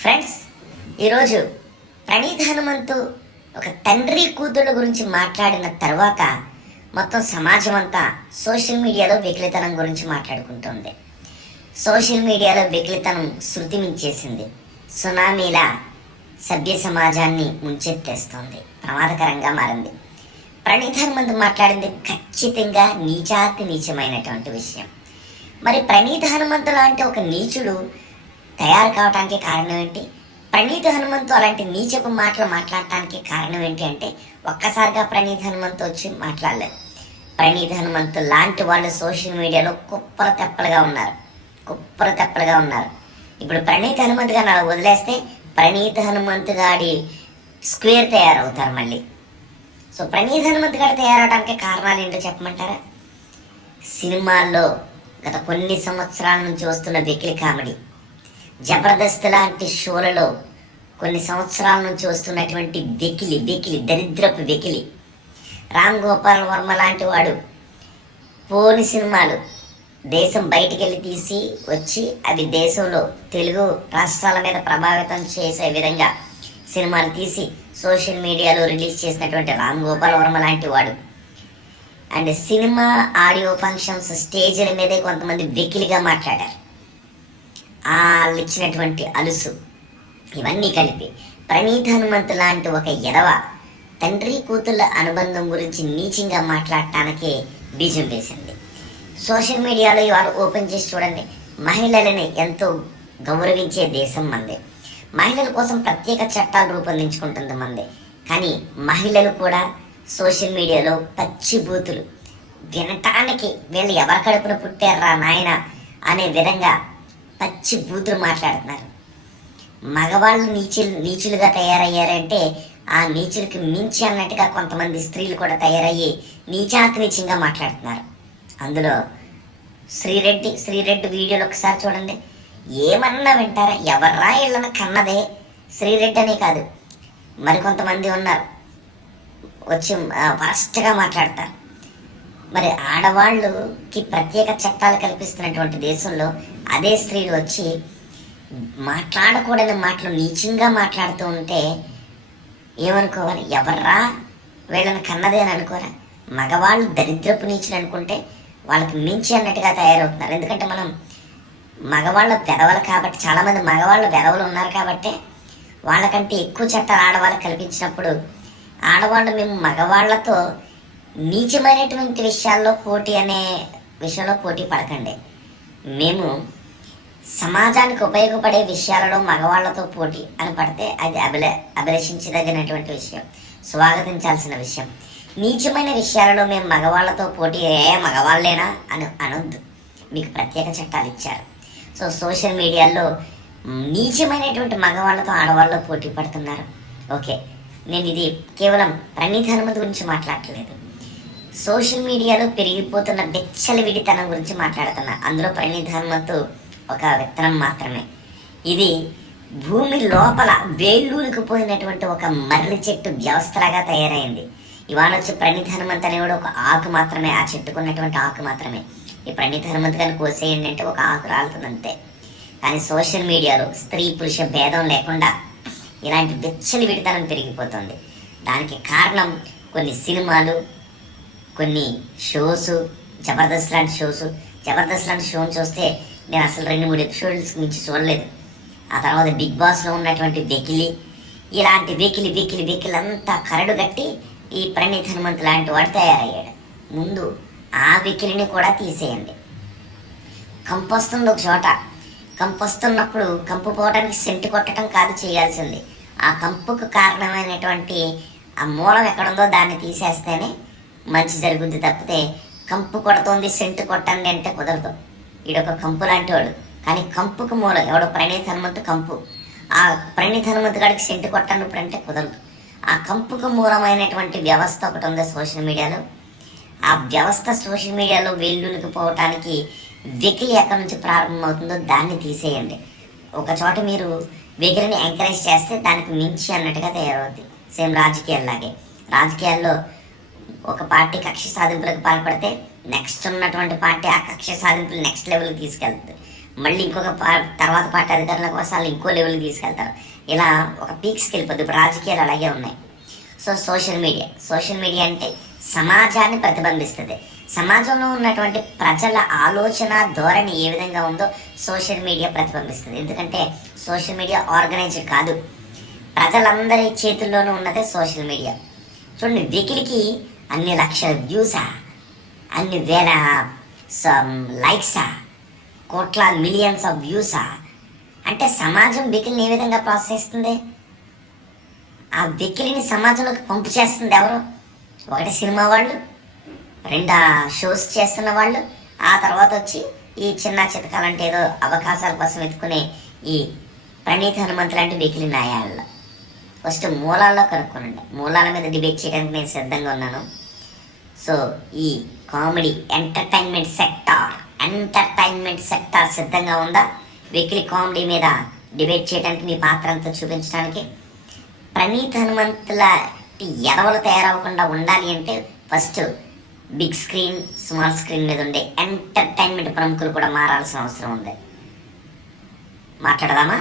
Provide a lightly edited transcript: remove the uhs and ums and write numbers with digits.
Friends, ఈరోజు ప్రణీత్ హనుమంతు ఒక తండ్రి కూతుళ్ళ గురించి మాట్లాడిన తర్వాత మొత్తం సమాజం అంతా సోషల్ మీడియాలో వెకిలితనం గురించి మాట్లాడుకుంటుంది. సోషల్ మీడియాలో వెకిలితనం శృతి మించేసింది. సునామీలా సభ్య సమాజాన్ని ముంచెత్తేస్తోంది. ప్రమాదకరంగా మారింది. ప్రణీత్ హనుమంతు మాట్లాడింది ఖచ్చితంగా నీచాతి నీచమైనటువంటి విషయం. మరి ప్రణీత్ హనుమంతు లాంటి ఒక నీచుడు తయారు కావడానికి కారణం ఏంటి? ప్రణీత్ హనుమంతు అలాంటి నీచపు మాటలు మాట్లాడటానికి కారణం ఏంటి అంటే ఒక్కసారిగా ప్రణీత్ హనుమంతు వచ్చి మాట్లాడలేదు. ప్రణీత్ హనుమంతు లాంటి వాళ్ళు సోషల్ మీడియాలో కుప్పర తెప్పలుగా ఉన్నారు. ఇప్పుడు ప్రణీత్ హనుమంతు గారిని అలా వదిలేస్తే ప్రణీత్ హనుమంతు గారి స్క్వేర్ తయారవుతారు మళ్ళీ. సో ప్రణీత్ హనుమంతు గారు తయారవడానికి కారణాలు ఏంటో చెప్పమంటారా? సినిమాల్లో గత కొన్ని సంవత్సరాల నుంచి వస్తున్న వెకిలి కామెడీ, జబర్దస్త్ లాంటి షోలలో కొన్ని సంవత్సరాల నుంచి వస్తున్నటువంటి వెకిలి దరిద్రపు వెకిలి, రామ్ గోపాల్ వర్మ లాంటి వాడు పోని సినిమాలు దేశం బయటికి వెళ్ళి తీసి వచ్చి అవి దేశంలో తెలుగు రాష్ట్రాల మీద ప్రభావితం చేసే విధంగా సినిమాలు తీసి సోషల్ మీడియాలో రిలీజ్ చేసినటువంటి రామ్ గోపాల్ వర్మ లాంటి వాడు అండ్ సినిమా ఆడియో ఫంక్షన్స్ స్టేజ్ల మీదే కొంతమంది వెకిలిగా మాట్లాడారు. వాళ్ళు ఇచ్చినటువంటి అలుసు ఇవన్నీ కలిపి ప్రణీత్ హనుమంతు లాంటి ఒక ఎదవ తండ్రి కూతుళ్ళ అనుబంధం గురించి నీచంగా మాట్లాడటానికి బీజం వేసింది. సోషల్ మీడియాలో ఇవాళ ఓపెన్ చేసి చూడండి. మహిళలని ఎంతో గౌరవించే దేశం మంది. మహిళల కోసం ప్రత్యేక చట్టాలు రూపొందించుకుంటుంది మంది. కానీ మహిళలు కూడా సోషల్ మీడియాలో పచ్చి బూతులు వినటానికి వీళ్ళు ఎవరి కడుపున పుట్టారా నాయన అనే విధంగా పచ్చి బూతులు మాట్లాడుతున్నారు. మగవాళ్ళు నీచులుగా తయారయ్యారంటే ఆ నీచులకి మించి అన్నట్టుగా కొంతమంది స్త్రీలు కూడా తయారయ్యి నీచాతి నీచంగా మాట్లాడుతున్నారు. అందులో శ్రీరెడ్డి వీడియోలు ఒకసారి చూడండి. ఏమన్నా వింటారా? ఎవర్రా ఇళ్ళన కన్నదే శ్రీరెడ్డి అనే కాదు, మరికొంతమంది ఉన్నారు వచ్చి ఫాస్ట్గా మాట్లాడతారు. మరి ఆడవాళ్ళకి ప్రత్యేక చట్టాలు కల్పిస్తున్నటువంటి దేశంలో అదే స్త్రీలు వచ్చి మాట్లాడకూడని మాటలు నీచంగా మాట్లాడుతూ ఉంటే ఏమనుకోవాలి? ఎవర్రా వీళ్ళని కన్నదే అని అనుకోరా? మగవాళ్ళు దరిద్రపు నీచులు అనుకుంటే వాళ్ళకి మించి అన్నట్టుగా తయారవుతున్నారు. ఎందుకంటే మనం మగవాళ్ళ పెదవులు కాబట్టి, చాలామంది మగవాళ్ళ పెదవులు ఉన్నారు కాబట్టి వాళ్ళకంటే ఎక్కువ చట్టాలు ఆడవాళ్ళకి కల్పించినప్పుడు ఆడవాళ్ళు మేము మగవాళ్లతో నీచమైనటువంటి విషయాల్లో పోటీ అనే విషయంలో పోటీ పడకండి. మేము సమాజానికి ఉపయోగపడే విషయాలలో మగవాళ్లతో పోటీ అని పడితే అది అభిలషించదగినటువంటి విషయం, స్వాగతించాల్సిన విషయం. నీచమైన విషయాలలో మేము మగవాళ్లతో పోటీ మగవాళ్ళేనా అని అనొద్దు. మీకు ప్రత్యేక చట్టాలు ఇచ్చారు. సో సోషల్ మీడియాలో నీచమైనటువంటి మగవాళ్ళతో ఆడవాళ్ళతో పోటీ పడుతున్నారు. ఓకే, నేను ఇది కేవలం ప్రణీత్ హనుమంతు గురించి మాట్లాడట్లేదు. సోషల్ మీడియాలో పెరిగిపోతున్న విడితనం గురించి మాట్లాడుతున్నా. అందులో ప్రణీత్ హనుమంతు ఒక విత్తనం మాత్రమే. ఇది భూమి లోపల వేళ్ళూనికి పోయినటువంటి ఒక మర్రి చెట్టు వ్యవస్థలాగా తయారైంది. ఇవాళ వచ్చి ప్రణీత్ హనుమంతు అనేవాడు ఒక ఆకు మాత్రమే, ఆ చెట్టుకున్నటువంటి ఆకు మాత్రమే. ఈ ప్రణీత్ హనుమంతు గారిని కోసేయండి అంటే ఒక ఆకు రాలుతుంది అంతే. కానీ సోషల్ మీడియాలో స్త్రీ పురుష భేదం లేకుండా ఇలాంటి విడితనం పెరిగిపోతుంది. దానికి కారణం కొన్ని సినిమాలు, కొన్ని షోస్, జబర్దస్త్ లాంటి షోని చూస్తే నేను అసలు 2-3 ఎపిసోడ్స్ మించి చూడలేదు. ఆ తర్వాత బిగ్ బాస్లో ఉన్నటువంటి ఇలాంటి వెకిలి అంతా కరడు కట్టి ఈ ప్రణీత్ హనుమంతు లాంటి వాడు తయారయ్యాడు. ముందు ఆ వెకిలిని కూడా తీసేయండి. కంపు వస్తుంది ఒక చోట, కంపు వస్తున్నప్పుడు కంపు పోవడానికి సెంటు కొట్టడం కాదు చేయాల్సింది. ఆ కంపుకు కారణమైనటువంటి ఆ మూలం ఎక్కడుందో దాన్ని తీసేస్తేనే మంచి జరుగుద్ది. తప్పితే కంపు కొడుతోంది సెంటు కొట్టండి అంటే కుదరదు. ఈడొక కంపు లాంటి వాడు, కానీ కంపుకు మూలం ఎవడో ప్రణీత్ హనుమంతు కంపు. ఆ ప్రణీత్ హనుమంతు గారికి సెంటు కొట్టండి ఇప్పుడు అంటే కుదరదు. ఆ కంపుకు మూలమైనటువంటి వ్యవస్థ ఒకటి ఉంది సోషల్ మీడియాలో. ఆ వ్యవస్థ సోషల్ మీడియాలో వెల్లునికి పోవటానికి వెకిలి ఎక్కడి నుంచి ప్రారంభమవుతుందో దాన్ని తీసేయండి. ఒక చోట మీరు వెకిలిని ఎంకరేజ్ చేస్తే దానికి మించి అన్నట్టుగా తయారవుద్ది. సేమ్ రాజకీయాల్లో ఒక పార్టీ కక్ష సాధింపులకు పాల్పడితే నెక్స్ట్ ఉన్నటువంటి పార్టీ ఆ కక్ష సాధింపులు నెక్స్ట్ లెవెల్కి తీసుకెళ్తుంది. మళ్ళీ ఇంకొక తర్వాత పార్టీ అధికారులకు వస్తే వాళ్ళు ఇంకో లెవెల్కి తీసుకెళ్తారు. ఇలా ఒక పీక్స్కి వెళ్ళిపోద్ది. ఇప్పుడు రాజకీయాలు అలాగే ఉన్నాయి. సో సోషల్ మీడియా అంటే సమాజాన్ని ప్రతిబింబిస్తుంది. సమాజంలో ఉన్నటువంటి ప్రజల ఆలోచన ధోరణి ఏ విధంగా ఉందో సోషల్ మీడియా ప్రతిబింబిస్తుంది. ఎందుకంటే సోషల్ మీడియా ఆర్గనైజ్డ్ కాదు, ప్రజలందరి చేతుల్లోనూ ఉన్నదే సోషల్ మీడియా. చూడండి, వెకిలికి అన్ని లక్షల వ్యూసా, అన్ని వేల లైక్సా, కోట్ల మిలియన్స్ ఆఫ్ వ్యూసా. అంటే సమాజం వెకిలిని ఏ విధంగా ప్రోత్సహిస్తుంది? ఆ వెకిలిని సమాజంలోకి పంపు చేస్తుంది ఎవరు? ఒకటి సినిమా వాళ్ళు, రెండు షోస్ చేస్తున్న వాళ్ళు, ఆ తర్వాత వచ్చి ఈ చిన్న చితకాలంటే ఏదో అవకాశాల కోసం వెతుకునే ఈ ప్రణీత్ హనుమంత్ లాంటి వెకిలి న్యాయాలలో ఫస్ట్ మూలాల్లో కనుక్కోనండి. మూలాల మీద డిబేట్ చేయడానికి నేను సిద్ధంగా ఉన్నాను. సో ఈ కామెడీ ఎంటర్టైన్మెంట్ సెక్టార్ సిద్ధంగా ఉందా? వెకిలి కామెడీ మీద డిబేట్ చేయడానికి మీ పాత్ర అంతా చూపించడానికి. ప్రణీత్ హనుమంతుల ఎదవలు తయారవకుండా ఉండాలి అంటే first big screen, small screen మీద ఉండే ఎంటర్టైన్మెంట్ ప్రముఖులు కూడా మారాల్సిన అవసరం ఉంది. మాట్లాడదామా?